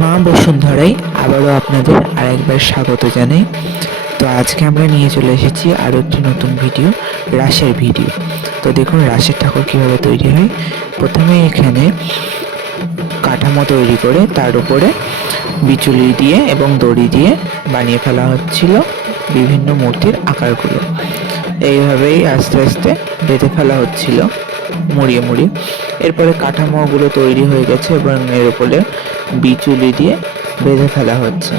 মা বসুন্ধরায় আবারও আপনাদের আরেকবার স্বাগত জানাই। তো আজকে আমরা নিয়ে চলে এসেছি আরও একটি নতুন ভিডিও রাসের ভিডিও। তো দেখুন রাসের ঠাকুর কীভাবে তৈরি হয়। প্রথমে এখানে কাঠামো তৈরি করে তার উপরে বিচুলি দিয়ে এবং দড়ি দিয়ে বানিয়ে ফেলা হচ্ছিল বিভিন্ন মূর্তির আকারগুলো। এইভাবেই আস্তে আস্তে বেঁধে ফেলা হচ্ছিল। মুড়িয়ে মুড়িয়ে। এরপরে কাঠামোগুলো তৈরি হয়ে গেছে এবং এর উপরে বিচুলি দিয়ে বেঁধে ফেলা হচ্ছে।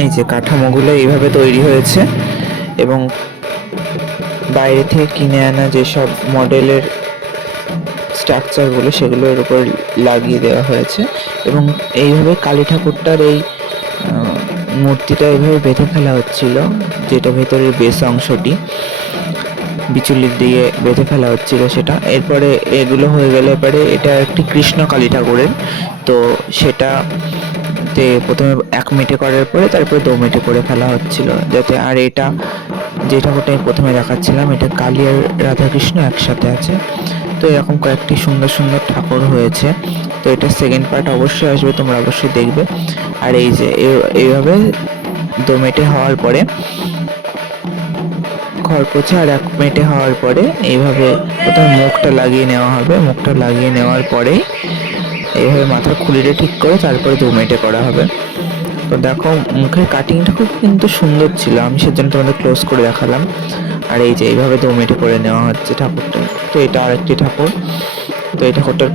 এই যে কাঠামোগুলো এইভাবে তৈরি হয়েছে এবং বাইরে থেকে কিনে আনা যেসব মডেলের স্ট্রাকচারগুলো সেগুলো এর উপর লাগিয়ে দেওয়া হয়েছে এবং এইভাবে কালী ঠাকুরটার এই মূর্তিটা এইভাবে বেঁধে ফেলা হচ্ছিল, যেটা ভেতরের বেস অংশটি। বিচুলি দিয়ে বেঁধে ফেলা হচ্ছিল সেটা। এরপরে এগুলো হয়ে গেলে পরে এটা একটি কৃষ্ণ কালী ঠাকুরের। তো সেটা তে প্রথমে এক মিটে করার পরে তারপরে দু মিটে করে ফেলা হচ্ছিল। যাতে আর এটা যে ঠাকুরটা আমি প্রথমে দেখাচ্ছিলাম, এটা কালী আর রাধাকৃষ্ণ একসাথে আছে। তো এরকম কয়েকটি সুন্দর সুন্দর ঠাকুর হয়েছে। তো এটা সেকেন্ড পার্ট অবশ্যই আসবে, তোমরা অবশ্যই দেখবে। আর এই যে এইভাবে দু মেটে হওয়ার পরে খড়পোছা আর এক মেটে হওয়ার পরে এইভাবে প্রথমে মুখটা লাগিয়ে নেওয়া হবে। মুখটা লাগিয়ে নেওয়ার পরেই এইভাবে মাথার খুলিটা ঠিক করে তারপরে দু মেটে করা হবে। তো দেখো, মুখের কাটিংটা খুব কিন্তু সুন্দর ছিল। আমি সেজন্য তোমাদের ক্লোজ করে দেখালাম। আর এই যে এইভাবে দু মেটে করে নেওয়া হচ্ছে ঠাকুরটা। তো এটা আরেকটি ঠাকুর। তো এই ঠাকুরটার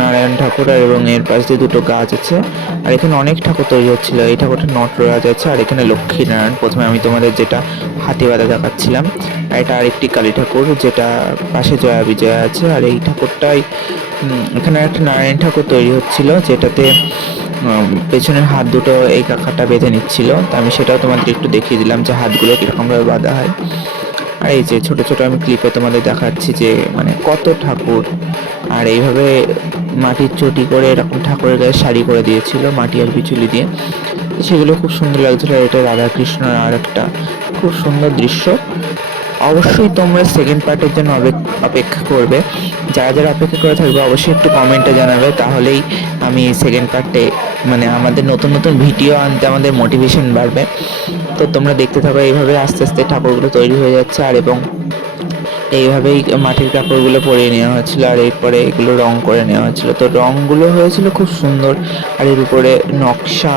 নারায়ণ ঠাকুর আর এবং এর পাশ দিয়ে দুটো গাছ আছে। আর এখানে অনেক ঠাকুর তৈরি হচ্ছিল। এই ঠাকুরটা নটরাজ আছে আর এখানে লক্ষ্মী নারায়ণ প্রথমে আমি তোমাদের যেটা হাতি বাঁধা দেখাচ্ছিলাম আর এটা আরেকটি কালী ঠাকুর যেটা পাশে জয়া বিজয়া আছে। আর এই ঠাকুরটাই এখানে একটা নারায়ণ ঠাকুর তৈরি হচ্ছিল যেটাতে পেছনের হাত দুটো এই কাকাটা বেঁধে নিচ্ছিল। তো আমি সেটাও তোমাদের একটু দেখিয়ে দিলাম যে হাতগুলো কীরকমভাবে বাঁধা হয়। আর এই যে ছোট ছোট আমি ক্লিপে তোমাদের দেখাচ্ছি যে মানে কত ঠাকুর। আর এইভাবে মাটির চটি করে এরকম ঠাকুরের গায়ে শাড়ি করে দিয়েছিল, মাটি আর বিচুলি দিয়ে। সেগুলো খুব সুন্দর লাগছিল এটা রাধাকৃষ্ণ আর একটা খুব সুন্দর দৃশ্য। অবশ্যই তোমরা সেকেন্ড পার্টের জন্য অপেক্ষা করবে। যারা যারা অপেক্ষা করে থাকবে অবশ্যই একটু কমেন্টে জানাবে, তাহলেই আমি সেকেন্ড পার্টে মানে আমাদের নতুন নতুন ভিডিও আনতে আমাদের মোটিভেশন বাড়বে। তো তোমরা দেখতে থাকো এইভাবে আস্তে আস্তে ঠাকুরগুলো তৈরি হয়ে যাচ্ছে আর এবং এইভাবেই মাটির কাপড়গুলো পরিয়ে নেওয়া হচ্ছিল আর এরপরে এগুলো রং করে নেওয়া হচ্ছিল তো রংগুলো হয়েছিল খুব সুন্দর আর এর উপরে নকশা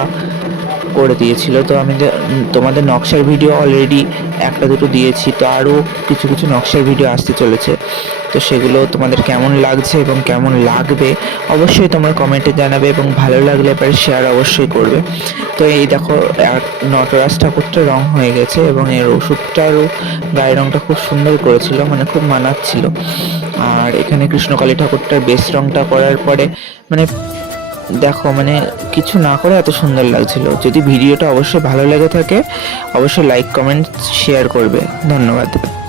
করে দিয়েছিল। তো আমি তোমাদের নকশার ভিডিও অলরেডি একটা দুটো দিয়েছি, তো আরও কিছু কিছু নকশার ভিডিও আসতে চলেছে। তো সেগুলো তোমাদের কেমন লাগছে এবং কেমন লাগবে অবশ্যই তোমরা কমেন্টে জানাবে এবং ভালো লাগলে পরে শেয়ার অবশ্যই করবে। তো এই দেখো নটরাজ ঠাকুরটা রং হয়ে গেছে এবং এর ওষুধটারও গায়ের রংটা খুব সুন্দর করেছিল মানে খুব মানাচ্ছিল। আর এখানে কৃষ্ণকালী ঠাকুরটার বেশ রংটা করার পরে মানে দেখো মানে কিছু না করে এত সুন্দর লাগছিল। যদি ভিডিওটা অবশ্যই ভালো লেগে থাকে, অবশ্যই লাইক কমেন্ট শেয়ার করবে। ধন্যবাদ।